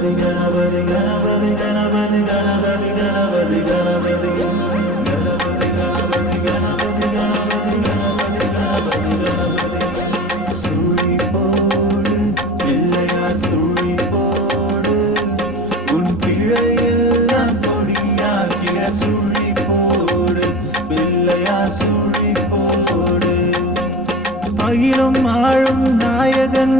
கணபதி கணபதி கணபதி கணபதி கணபதி கணபதி கணபதி கணபதி கணபதி கணபதி கணபதி கணபதி கணபதி கணபதி சுழி போடு பிள்ளையார் சுழி போடு உன் பிழையெல்லாம் பொடியாக்கிட சுழி போடு பிள்ளையார் சுழி போடு நாயகன்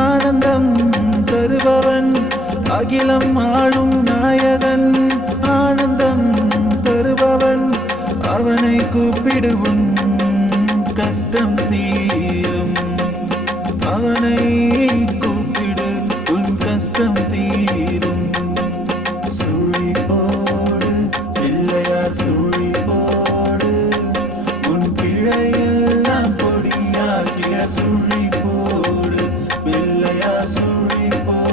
ஆனந்தம் தருபவன். அகிலம் ஆளும் நாயகன் ஆனந்தம் தருபவன். அவனை கூப்பிடுவும் கஷ்டம் தீரும். அவனை பொடியாக்கிட சுழி போடு மெல்லையா சுழி போடு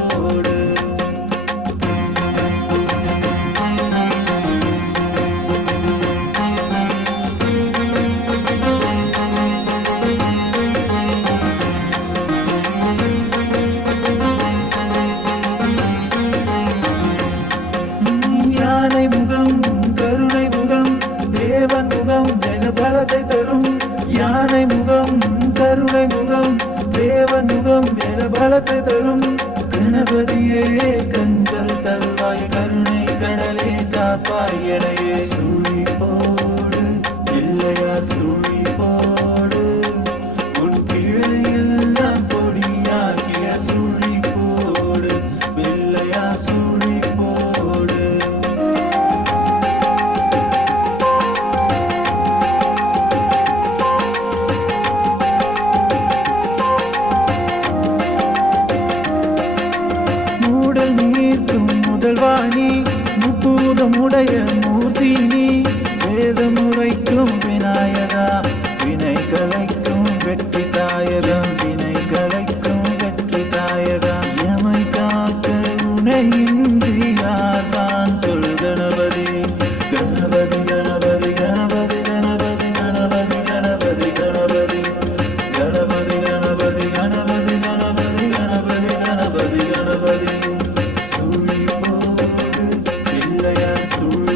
கருணை தேவன் முகம் என பலத்தை தரும். கணபதியே கண்கள் தருவாய் கருணை கடலே காப்பாய் எனையே சுழி போடு இல்லையார் சுழி போடு முதல் வாணி முப்பூதமுடைய மூர்த்தி நீ வேத முறைக்கும் விநாயகா வினை கலைக்கும் வெற்றி தாயகா வினை கலைக்கும் வெற்றி தாயகா எமை காக்க உனையின் Through.